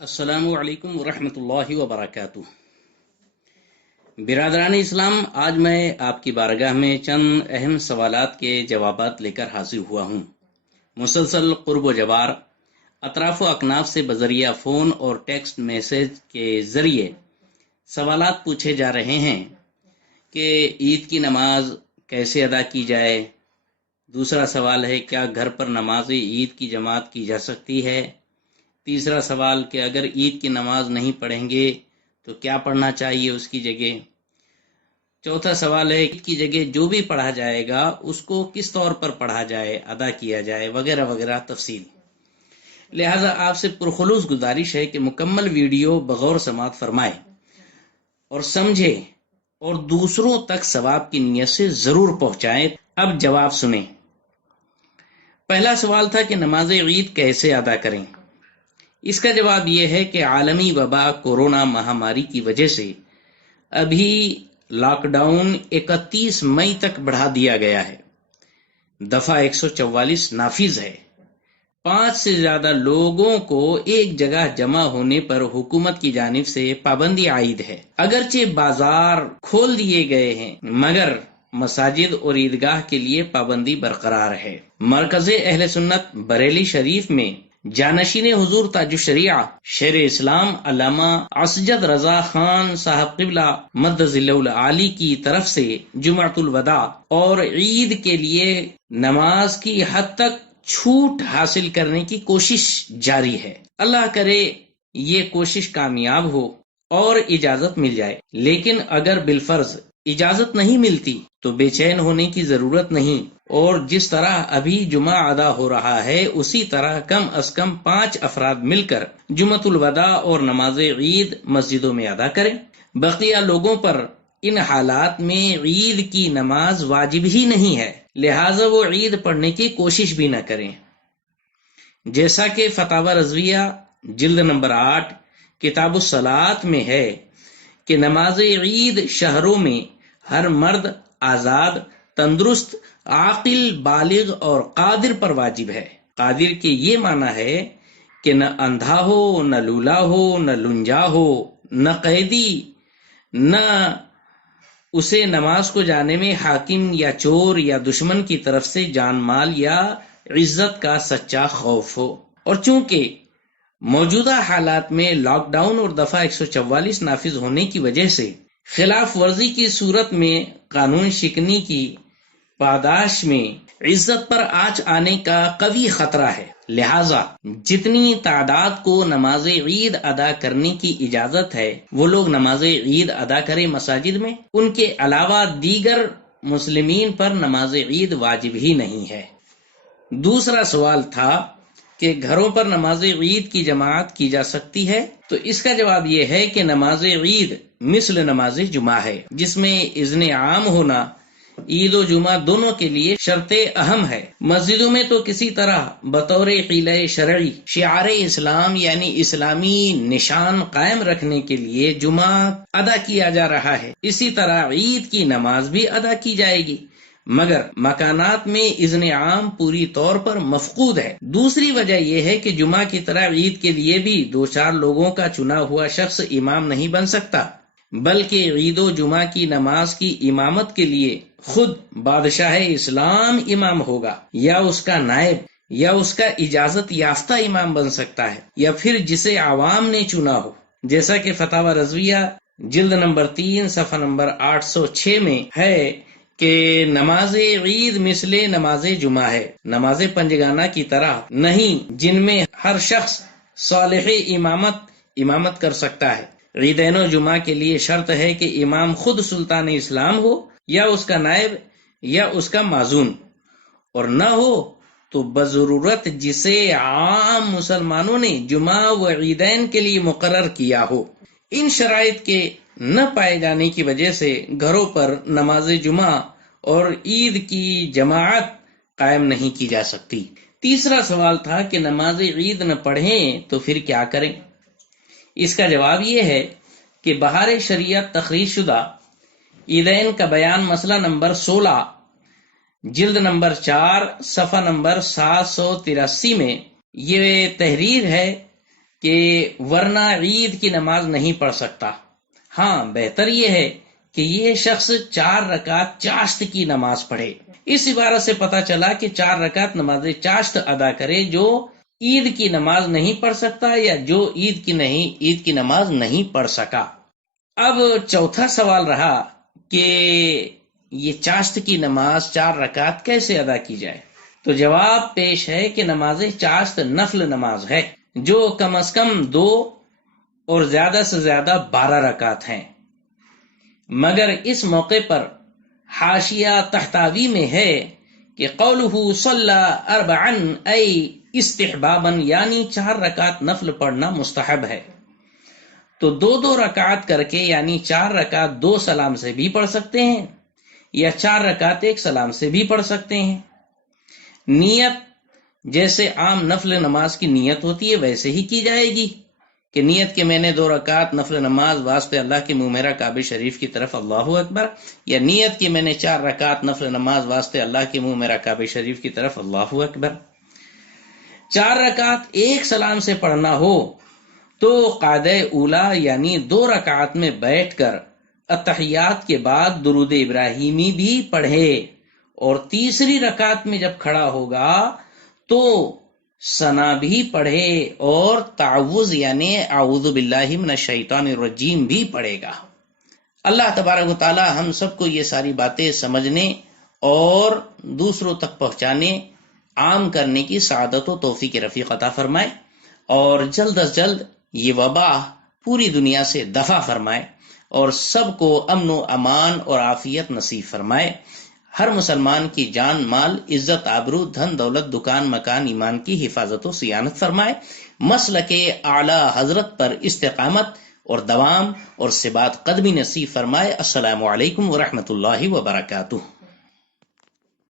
السلام علیکم ورحمۃ اللہ وبرکاتہ۔ برادران اسلام، آج میں آپ کی بارگاہ میں چند اہم سوالات کے جوابات لے کر حاضر ہوا ہوں۔ مسلسل قرب و جوار، اطراف و اکناف سے بذریعہ فون اور ٹیکسٹ میسج کے ذریعے سوالات پوچھے جا رہے ہیں کہ عید کی نماز کیسے ادا کی جائے۔ دوسرا سوال ہے، کیا گھر پر نماز عید کی جماعت کی جا سکتی ہے؟ تیسرا سوال کہ اگر عید کی نماز نہیں پڑھیں گے تو کیا پڑھنا چاہیے اس کی جگہ؟ چوتھا سوال ہے، عید کی جگہ جو بھی پڑھا جائے گا اس کو کس طور پر پڑھا جائے، ادا کیا جائے، وغیرہ وغیرہ تفصیل۔ لہٰذا آپ سے پرخلوص گزارش ہے کہ مکمل ویڈیو بغور سماعت فرمائیں اور سمجھیں اور دوسروں تک ثواب کی نیت سے ضرور پہنچائیں۔ اب جواب سنیں۔ پہلا سوال تھا کہ نماز عید کیسے ادا کریں؟ اس کا جواب یہ ہے کہ عالمی وبا کورونا مہاماری کی وجہ سے ابھی لاک ڈاؤن 31 مئی تک بڑھا دیا گیا ہے۔ دفعہ 144 نافذ ہے۔ 5 سے زیادہ لوگوں کو ایک جگہ جمع ہونے پر حکومت کی جانب سے پابندی عائد ہے۔ اگرچہ بازار کھول دیے گئے ہیں مگر مساجد اور عیدگاہ کے لیے پابندی برقرار ہے۔ مرکز اہل سنت بریلی شریف میں جانشین حضور تاج الشریعہ شیر اسلام علامہ اسجد رضا خان صاحب قبلہ مد ظلہ العالی کی طرف سے جمعۃ الوداع اور عید کے لیے نماز کی حد تک چھوٹ حاصل کرنے کی کوشش جاری ہے۔ اللہ کرے یہ کوشش کامیاب ہو اور اجازت مل جائے، لیکن اگر بالفرض اجازت نہیں ملتی تو بے چین ہونے کی ضرورت نہیں، اور جس طرح ابھی جمعہ ادا ہو رہا ہے اسی طرح کم از کم 5 افراد مل کر جمعۃ الوداع اور نماز عید مسجدوں میں ادا کریں۔ بقیہ لوگوں پر ان حالات میں عید کی نماز واجب ہی نہیں ہے، لہٰذا وہ عید پڑھنے کی کوشش بھی نہ کریں۔ جیسا کہ فتاوی رضویہ جلد نمبر 8 کتاب الصلاۃ میں ہے کہ نماز عید شہروں میں ہر مرد آزاد، تندرست، عاقل، بالغ اور قادر پر واجب ہے۔ قادر کے یہ معنی ہے کہ نہ اندھا ہو، نہ لولا ہو، نہ لنجا ہو، نہ قیدی، نہ اسے نماز کو جانے میں حاکم یا چور یا دشمن کی طرف سے جان مال یا عزت کا سچا خوف ہو۔ اور چونکہ موجودہ حالات میں لاک ڈاؤن اور دفعہ 144 نافذ ہونے کی وجہ سے خلاف ورزی کی صورت میں قانون شکنی کی پاداش میں عزت پر آنچ آنے کا قوی خطرہ ہے، لہٰذا جتنی تعداد کو نماز عید ادا کرنے کی اجازت ہے وہ لوگ نماز عید ادا کریں مساجد میں، ان کے علاوہ دیگر مسلمین پر نماز عید واجب ہی نہیں ہے۔ دوسرا سوال تھا کہ گھروں پر نماز عید کی جماعت کی جا سکتی ہے، تو اس کا جواب یہ ہے کہ نماز عید مثل نماز جمعہ ہے، جس میں اذن عام ہونا عید و جمعہ دونوں کے لیے شرط اہم ہے۔ مسجدوں میں تو کسی طرح بطور حیلہ شرعی شعار اسلام یعنی اسلامی نشان قائم رکھنے کے لیے جمعہ ادا کیا جا رہا ہے، اسی طرح عید کی نماز بھی ادا کی جائے گی، مگر مکانات میں اذن عام پوری طور پر مفقود ہے۔ دوسری وجہ یہ ہے کہ جمعہ کی طرح عید کے لیے بھی 2-4 لوگوں کا چنا ہوا شخص امام نہیں بن سکتا، بلکہ عید و جمعہ کی نماز کی امامت کے لیے خود بادشاہ اسلام امام ہوگا، یا اس کا نائب، یا اس کا اجازت یافتہ امام بن سکتا ہے، یا پھر جسے عوام نے چنا ہو، جیسا کہ فتاوی رضویہ جلد نمبر 3 صفحہ نمبر 806 میں ہے کہ نماز عید مثل نماز جمعہ ہے، نماز پنجگانہ کی طرح نہیں، جن میں ہر شخص صالح امامت کر سکتا ہے۔ عیدین و جمعہ کے لیے شرط ہے کہ امام خود سلطان اسلام ہو، یا اس کا نائب، یا اس کا معزون، اور نہ ہو تو بضرورت جسے عام مسلمانوں نے جمعہ و عیدین کے لیے مقرر کیا ہو۔ ان شرائط کے نہ پائے جانے کی وجہ سے گھروں پر نماز جمعہ اور عید کی جماعت قائم نہیں کی جا سکتی۔ تیسرا سوال تھا کہ نماز عید نہ پڑھیں تو پھر کیا کریں؟ اس کا جواب یہ ہے کہ بہار شریعت تخریج شدہ عیدین کا بیان مسئلہ نمبر 16 جلد نمبر 4 صفحہ نمبر 783 میں یہ تحریر ہے کہ ورنہ عید کی نماز نہیں پڑھ سکتا۔ ہاں، بہتر یہ ہے کہ یہ شخص 4 رکعت چاشت کی نماز پڑھے۔ اس عبارت سے پتہ چلا کہ 4 رکعت نماز چاشت ادا کرے جو عید کی نماز نہیں پڑھ سکتا یا جو عید کی نماز نہیں پڑھ سکا۔ اب چوتھا سوال رہا کہ یہ چاشت کی نماز 4 رکعت کیسے ادا کی جائے؟ تو جواب پیش ہے کہ نماز چاشت نفل نماز ہے جو کم از کم 2 اور زیادہ سے زیادہ 12 رکعت ہیں، مگر اس موقع پر حاشیہ تحتاوی میں ہے کہ قولہ صلی اربعا ای استحبابا، یعنی 4 رکعت نفل پڑھنا مستحب ہے، تو 2 رکعت کر کے یعنی 4 رکعت 2 سلام سے بھی پڑھ سکتے ہیں یا 4 رکعت 1 سلام سے بھی پڑھ سکتے ہیں۔ نیت جیسے عام نفل نماز کی نیت ہوتی ہے ویسے ہی کی جائے گی کہ نیت کہ میں نے 2 رکعت نفل نماز واسطے اللہ کے منہ میرا کعبہ شریف کی طرف اللہ اکبر، یا نیت کہ میں نے 4 رکعت نفل نماز واسطے اللہ کے منہ میرا کعبہ شریف کی طرف اللہ اکبر۔ 4 رکعت 1 سلام سے پڑھنا ہو تو قاعدہ اولا یعنی 2 رکعت میں بیٹھ کر اتحیات کے بعد درود ابراہیمی بھی پڑھے، اور تیسری رکعت میں جب کھڑا ہوگا تو ثنا بھی پڑھے اور تعوذ یعنی اعوذ باللہ من الشیطان الرجیم بھی پڑھے گا۔ اللہ تبارک و تعالی ہم سب کو یہ ساری باتیں سمجھنے اور دوسروں تک پہنچانے، عام کرنے کی سعادت و توفیق رفیق عطا فرمائے، اور جلد از جلد یہ وبا پوری دنیا سے دفع فرمائے، اور سب کو امن و امان اور عافیت نصیب فرمائے۔ ہر مسلمان کی جان، مال، عزت، آبرو، دھن، دولت، دکان، مکان، ایمان کی حفاظت و صیانت فرمائے۔ مسلک اعلی حضرت پر استقامت اور دوام اور ثبات قدمی نصیب فرمائے۔ السلام علیکم ورحمۃ اللہ وبرکاتہ۔